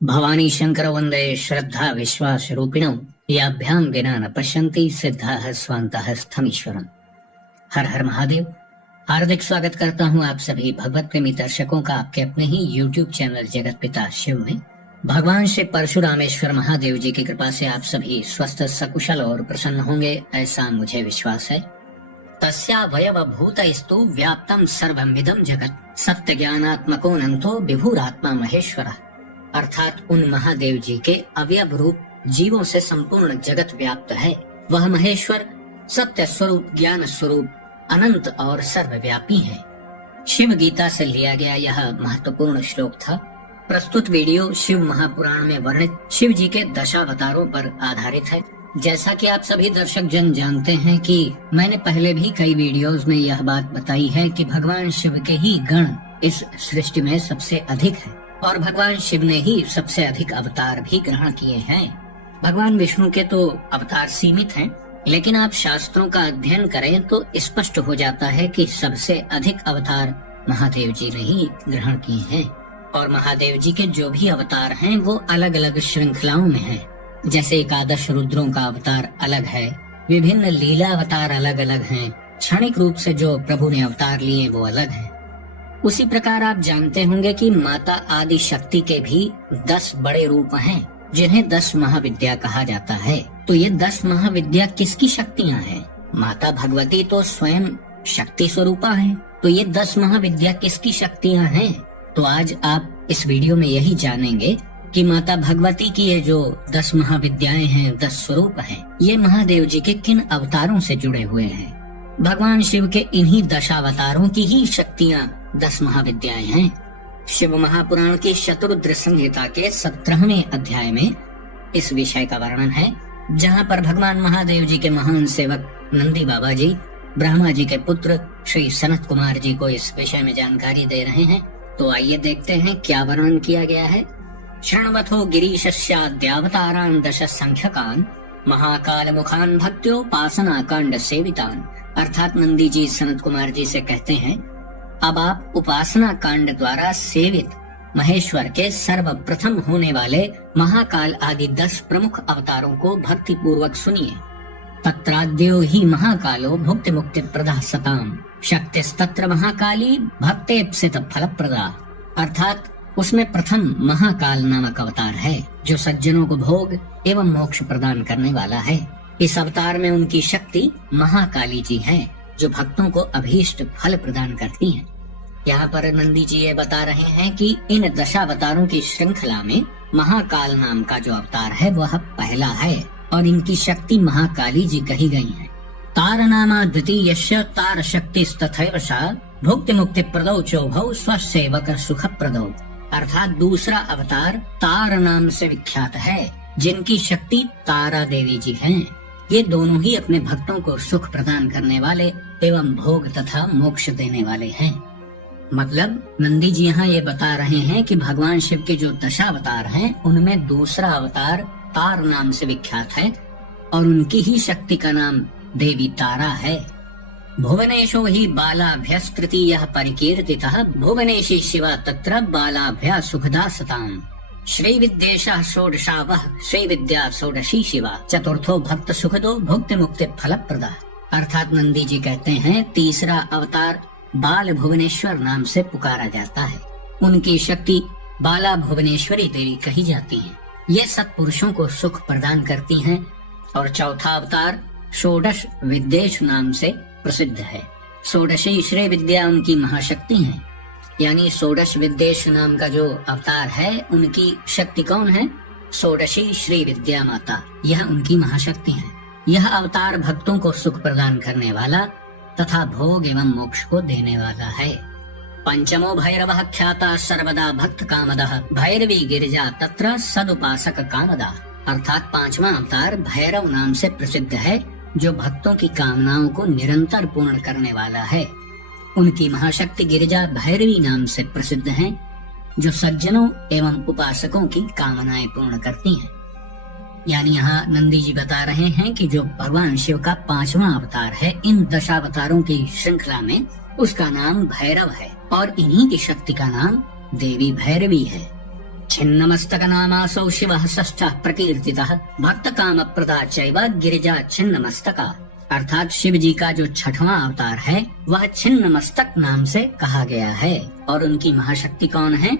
भवानी शंकर वंदे श्रद्धा विश्वास रूपिणौ याभ्याम विना न पश्यन्ति सिद्धाः स्वान्तः स्थमीश्वरम्। हर हर महादेव। हार्दिक स्वागत करता हूँ आप सभी भगवत प्रेमी दर्शकों का आपके अपने ही YouTube चैनल जगत पिता शिव में। भगवान श्री परशुरामेश्वर महादेव जी की कृपा से आप सभी स्वस्थ सकुशल और प्रसन्न होंगे, ऐसा मुझे विश्वास है। तस्यावयव भूतैस्तु व्याप्तम सर्वमिदं जगत सत्य ज्ञानात्मको अनंतो विभुरात्मा महेश्वरः। अर्थात उन महादेव जी के अवयव रूप जीवों से संपूर्ण जगत व्याप्त है। वह महेश्वर सत्य स्वरूप, ज्ञान स्वरूप, अनंत और सर्वव्यापी है। शिव गीता से लिया गया यह महत्वपूर्ण श्लोक था। प्रस्तुत वीडियो शिव महापुराण में वर्णित शिव जी के दशावतारों पर आधारित है। जैसा कि आप सभी दर्शक जन जानते हैं कि मैंने पहले भी कई वीडियोस में यह बात बताई है कि भगवान शिव के ही गण इस सृष्टि में सबसे अधिक है और भगवान शिव ने ही सबसे अधिक अवतार भी ग्रहण किए हैं। भगवान विष्णु के तो अवतार सीमित हैं, लेकिन आप शास्त्रों का अध्ययन करें तो स्पष्ट हो जाता है कि सबसे अधिक अवतार महादेव जी ने ही ग्रहण किए हैं। और महादेव जी के जो भी अवतार हैं वो अलग अलग श्रृंखलाओं में हैं। जैसे एकादश रुद्रों का अवतार अलग है, विभिन्न लीला अवतार अलग अलग हैं, क्षणिक रूप से जो प्रभु ने अवतार लिए वो अलग हैं। उसी प्रकार आप जानते होंगे कि माता आदि शक्ति के भी 10 बड़े रूप हैं, जिन्हें 10 महाविद्या कहा जाता है। तो ये 10 महाविद्या किसकी शक्तियाँ हैं? माता भगवती तो स्वयं शक्ति स्वरूपा है, तो ये 10 महाविद्या किसकी शक्तियाँ हैं? तो आज आप इस वीडियो में यही जानेंगे कि माता भगवती की ये जो 10 महाविद्याएं हैं, 10 स्वरूप हैं, ये महादेव जी के किन अवतारों से जुड़े हुए हैं। भगवान शिव के इन्हीं दशावतारों की ही शक्तियाँ 10 महाविद्याएं हैं। शिव महापुराण की शतरुद्र संहिता के 17वें अध्याय में इस विषय का वर्णन है, जहाँ पर भगवान महादेव जी के महान सेवक नंदी बाबा जी ब्रह्मा जी के पुत्र श्री सनत कुमार जी को इस विषय में जानकारी दे रहे हैं। तो आइए देखते हैं क्या वर्णन किया गया है। शृण्वतो गिरीशस्याद्यावतारान् दश संख्यकान् महाकाल मुखान भक्त्योपासना कांड सेवितान। अर्थात नंदी जी सनत कुमार जी से कहते हैं, अब आप उपासना कांड द्वारा सेवित महेश्वर के सर्वप्रथम होने वाले महाकाल आदि 10 प्रमुख अवतारों को भक्ति पूर्वक सुनिए। तत्राद्यो ही महाकालो भुक्ति मुक्ति प्रदा सताम शक्तिस्तत्र महाकाली भक्तेप्सित फलप्रदा। अर्थात उसमें प्रथम महाकाल नामक अवतार है, जो सज्जनों को भोग एवं मोक्ष प्रदान करने वाला है। इस अवतार में उनकी शक्ति महाकाली जी है, जो भक्तों को अभीष्ट फल प्रदान करती हैं। यहाँ पर नंदी जी ये बता रहे हैं कि इन दशावतारों की श्रृंखला में महाकाल नाम का जो अवतार है वह पहला है और इनकी शक्ति महाकाली जी कही गई है। तार नामा द्वितीयस्य तार शक्ति तथैव सा भुक्ति मुक्ति प्रदौ चौभौ स्वसेवक सुख प्रदौ। अर्थात दूसरा अवतार तार नाम से विख्यात है, जिनकी शक्ति तारा देवी जी हैं। ये दोनों ही अपने भक्तों को सुख प्रदान करने वाले एवं भोग तथा मोक्ष देने वाले हैं। मतलब नंदी जी यहाँ ये बता रहे हैं कि भगवान शिव के जो दशावतार हैं उनमें दूसरा अवतार तार नाम से विख्यात है और उनकी ही शक्ति का नाम देवी तारा है। भुवनेशो ही बालाभ्यस्तृतीयः परिकीर्तितः भुवनेशी शिवा तत्र बालाभ्या सुखदा सताम्। श्री विद्येशः षोडशावः श्री विद्या षोडशी शिवा चतुर्थो भक्त सुखदो भुक्ति मुक्ति फलप्रदा। अर्थात नंदी जी कहते हैं तीसरा अवतार बाल भुवनेश्वर नाम से पुकारा जाता है। उनकी शक्ति बाला भुवनेश्वरी देवी कही जाती है। ये सत्पुरुषों को सुख प्रदान करती हैं। और चौथा अवतार षोडश विद्येश नाम से प्रसिद्ध है। षोडशी श्री विद्या उनकी महाशक्ति है, यानी षोडश विद्येश नाम का जो अवतार है उनकी शक्ति कौन है? षोडशी श्री विद्या माता, यह उनकी महाशक्ति है। यह अवतार भक्तों को सुख प्रदान करने वाला तथा भोग एवं मोक्ष को देने वाला है। पंचमो भैरवः ख्याता सर्वदा भक्त कामदः भैरवी गिरिजा तत्र सदुपासक कामदा। अर्थात 5वां अवतार भैरव नाम से प्रसिद्ध है, जो भक्तों की कामनाओं को निरंतर पूर्ण करने वाला है। उनकी महाशक्ति गिरिजा भैरवी नाम से प्रसिद्ध है, जो सज्जनों एवं उपासकों की कामनाएं पूर्ण करती हैं। यानी यहाँ नंदी जी बता रहे हैं कि जो भगवान शिव का 5वां अवतार है इन दशावतारों की श्रृंखला में, उसका नाम भैरव है और इन्हीं की शक्ति का नाम देवी भैरवी है। छिन्नमस्तक नामासौ शिवः षष्ठः प्रकीर्तितः भक्त काम प्रदा चैव गिरिजा छिन्न मस्तका। अर्थात शिव जी का जो छठवां अवतार है वह छिन्न मस्तक नाम से कहा गया है। और उनकी महाशक्ति कौन है?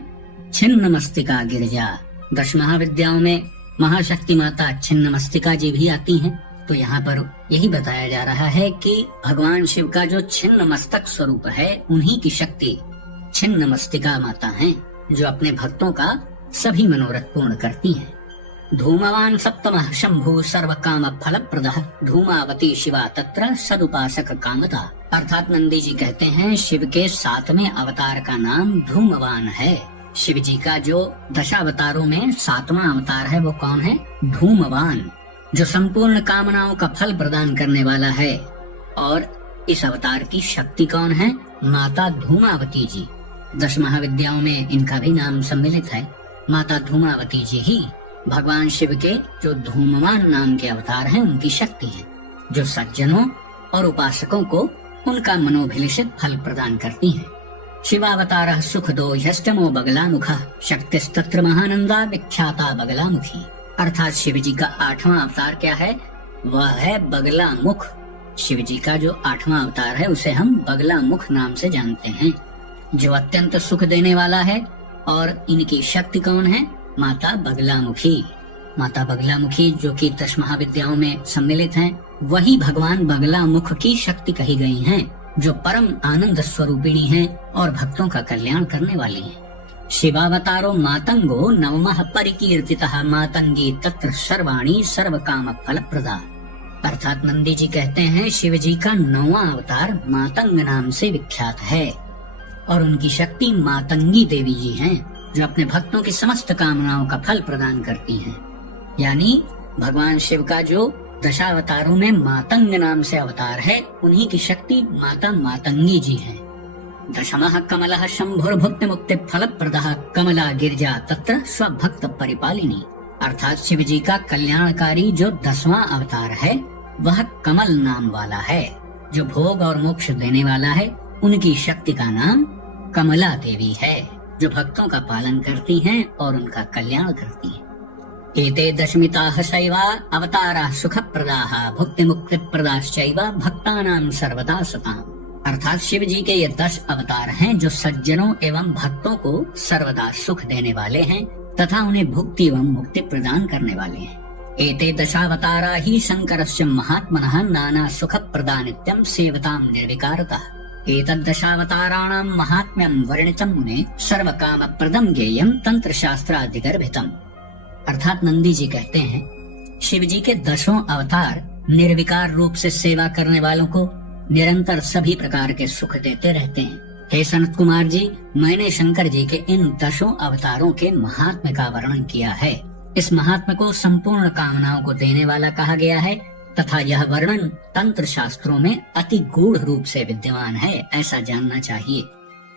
छिन्न मस्तिका गिरिजा। 10 महाविद्याओं में महाशक्ति माता छिन्न मस्तिका जी भी आती हैं। तो यहाँ पर यही बताया जा रहा है कि भगवान शिव का जो छिन्न मस्तक स्वरूप है उन्हीं की शक्ति छिन्न मस्तिका माता हैं, जो अपने भक्तों का सभी मनोरथ पूर्ण करती हैं। धूमवान सप्तमः शंभु सर्व काम फल प्रदः धूमावती शिवा तत्र सदुपासक कामता। अर्थात नंदी जी कहते हैं शिव के 7वें अवतार का नाम धूमवान है। शिव जी का जो दशावतारों में 7वां अवतार है वो कौन है? धूमवान, जो संपूर्ण कामनाओं का फल प्रदान करने वाला है। और इस अवतार की शक्ति कौन है? माता धूमावती जी। 10 महाविद्याओं में इनका भी नाम सम्मिलित है। माता धूमावती जी ही भगवान शिव के जो धूमवान नाम के अवतार हैं उनकी शक्ति है, जो सज्जनों और उपासकों को उनका मनोभिलषित फल प्रदान करती हैं। शिवावतारः सुखदो ह्यष्टमो बगलामुखः शक्तिस्तत्र महानंदा विख्याता बगलामुखी। अर्थात शिव जी का 8वां अवतार क्या है? वह है बगलामुख। शिव जी का जो 8वां अवतार है उसे हम बगलामुख नाम से जानते हैं, जो अत्यंत सुख देने वाला है। और इनकी शक्ति कौन है? माता बगलामुखी। माता बगलामुखी जो कि 10 महाविद्याओं में सम्मिलित हैं, वही भगवान बगलामुख की शक्ति कही गई हैं, जो परम आनंद स्वरूपिणी हैं और भक्तों का कल्याण करने वाली हैं। शिवावतारो मातंगो नवमः परिकीर्तितः मातंगी तत्र सर्वाणी सर्व काम फल प्रदा। अर्थात नंदी जी कहते हैं शिव जी का 9वां अवतार मातंग नाम से विख्यात है। और उनकी शक्ति मातंगी देवी जी हैं, जो अपने भक्तों की समस्त कामनाओं का फल प्रदान करती हैं। यानी भगवान शिव का जो दशावतारों में मातंग नाम से अवतार है उन्हीं की शक्ति माता मातंगी जी हैं। दशमः कमलः शंभुर्भुक्ति मुक्ति फल प्रदः कमला गिरिजा तत्र स्वभक्त परिपालिनी। अर्थात शिव जी का कल्याणकारी जो 10वां अवतार है वह कमल नाम वाला है, जो भोग और मोक्ष देने वाला है। उनकी शक्ति का नाम कमला देवी है, जो भक्तों का पालन करती हैं और उनका कल्याण करती हैं। एते दशमिताः शैवा अवताराः सुखप्रदाः भुक्ति मुक्ति प्रदाश्चैव भक्तानां सर्वदा सताम्। अर्थात शिव जी के ये 10 अवतार हैं जो सज्जनों एवं भक्तों को सर्वदा सुख देने वाले हैं तथा उन्हें भुक्ति एवं मुक्ति प्रदान करने वाले हैं। एते दशावतारा ही शंकरस्य महात्मनः नाना सुख प्रदानित्यं सेवतां निर्विकारतः। एतद्दशावताराणां महात्म्यं वर्णितं मुने सर्व काम प्रदम ज्ञेयं तंत्र शास्त्रादिगर्भितम्। अर्थात नंदी जी कहते हैं शिव जी के 10 अवतार निर्विकार रूप से सेवा करने वालों को निरंतर सभी प्रकार के सुख देते रहते हैं। हे सनत कुमार जी, मैंने शंकर जी के इन 10 अवतारों के महात्म्य का वर्णन किया है। इस महात्म्य को संपूर्ण कामनाओं को देने वाला कहा गया है तथा यह वर्णन तंत्र शास्त्रों में अति गूढ़ रूप से विद्यमान है, ऐसा जानना चाहिए।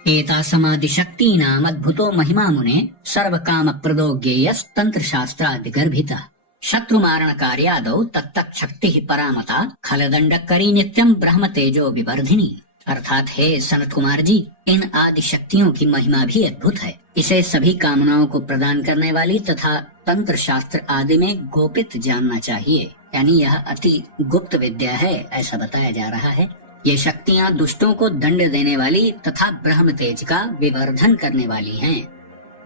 एता समाधि शक्ति नाम अद्भुतो महिमा मुने सर्व काम प्रदो ज्ञेयस् तंत्र शास्त्रादिगर्भितः शत्रु मारण कार्यादौ तत्तत् शक्ति परामता खलदंड करी नित्यम ब्रह्म तेजो विवर्धिनी। अर्थात हे सनत कुमार जी, इन आदि शक्तियों की महिमा भी अद्भुत है। इसे सभी कामनाओं को प्रदान करने वाली तथा तंत्र शास्त्र आदि में गोपित जानना चाहिए, यानी यह अति गुप्त विद्या है, ऐसा बताया जा रहा है। ये शक्तियाँ दुष्टों को दंड देने वाली तथा ब्रह्म तेज का विवर्धन करने वाली हैं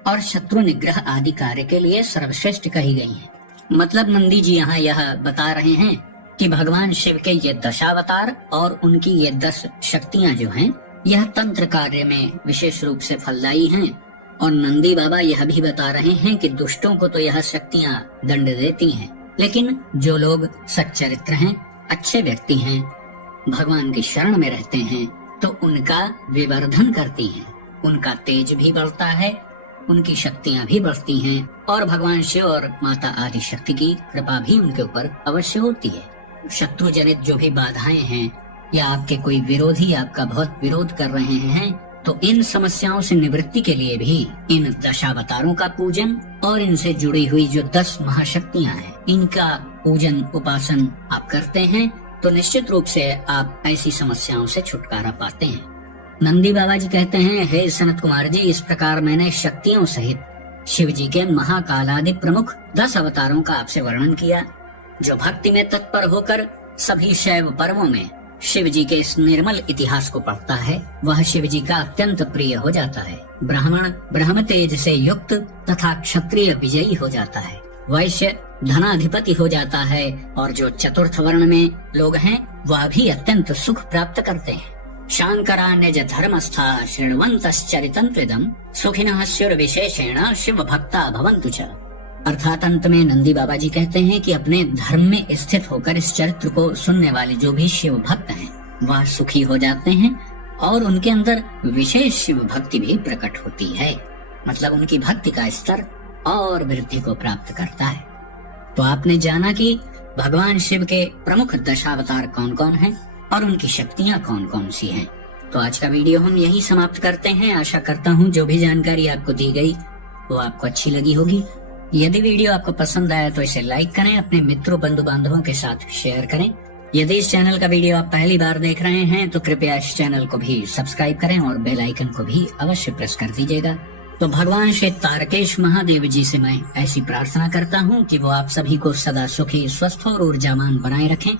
और शत्रु निग्रह आदि कार्य के लिए सर्वश्रेष्ठ कही गई हैं। मतलब नंदी जी यहाँ यह बता रहे हैं कि भगवान शिव के ये दशावतार और उनकी ये 10 शक्तियाँ जो हैं, यह तंत्र कार्य में विशेष रूप से फलदायी हैं। और नंदी बाबा यह भी बता रहे हैं कि दुष्टों को तो यह शक्तियाँ दंड देती हैं, लेकिन जो लोग सच्चरित्र हैं, अच्छे व्यक्ति हैं, भगवान की शरण में रहते हैं, तो उनका विवर्धन करती हैं। उनका तेज भी बढ़ता है, उनकी शक्तियाँ भी बढ़ती हैं और भगवान शिव और माता आदि शक्ति की कृपा भी उनके ऊपर अवश्य होती है। शत्रु जनित जो भी बाधाएं हैं या आपके कोई विरोधी आपका बहुत विरोध कर रहे हैं, तो इन समस्याओं से निवृत्ति के लिए भी इन दशावतारों का पूजन और इनसे जुड़ी हुई जो 10 महाशक्तियाँ हैं, इनका पूजन उपासन आप करते हैं तो निश्चित रूप से आप ऐसी समस्याओं से छुटकारा पाते हैं। नंदी बाबा जी कहते हैं, हे सनत कुमार जी, इस प्रकार मैंने शक्तियों सहित शिव जी के महाकालादि प्रमुख 10 अवतारों का आपसे वर्णन किया। जो भक्ति में तत्पर होकर सभी शैव पर्वों में शिव जी के इस निर्मल इतिहास को पढ़ता है, वह शिव जी का अत्यंत प्रिय हो जाता है। ब्राह्मण ब्रह्म तेज से युक्त तथा क्षत्रिय विजयी हो जाता है। वैश्य धनाधिपति हो जाता है और जो चतुर्थ वर्ण में लोग हैं वह भी अत्यंत सुख प्राप्त करते हैं। शांकरा निज धर्मस्था शृण्वन्तश्चरितं त्विदं सुखिनः विशेषेण शिव भक्ता भवन्तु च। अर्थात अंत में नंदी बाबा जी कहते हैं कि अपने धर्म में स्थित होकर इस चरित्र को सुनने वाले जो भी शिव भक्त हैं वह सुखी हो जाते हैं और उनके अंदर विशेष शिव भक्ति भी प्रकट होती है। मतलब उनकी भक्ति का स्तर और वृद्धि को प्राप्त करता है। तो आपने जाना कि भगवान शिव के प्रमुख दशावतार कौन कौन हैं और उनकी शक्तियाँ कौन कौन सी हैं। तो आज का वीडियो हम यही समाप्त करते हैं। आशा करता हूँ जो भी जानकारी आपको दी गई वो आपको अच्छी लगी होगी। यदि वीडियो आपको पसंद आया तो इसे लाइक करें, अपने मित्रों बंधु बांधवों के साथ शेयर करें। यदि इस चैनल का वीडियो आप पहली बार देख रहे हैं तो कृपया इस चैनल को भी सब्सक्राइब करें और बेल आइकन को भी अवश्य प्रेस कर दीजिएगा। तो भगवान श्री तारकेश महादेव जी से मैं ऐसी प्रार्थना करता हूँ कि वो आप सभी को सदा सुखी, स्वस्थ और ऊर्जावान बनाए रखें।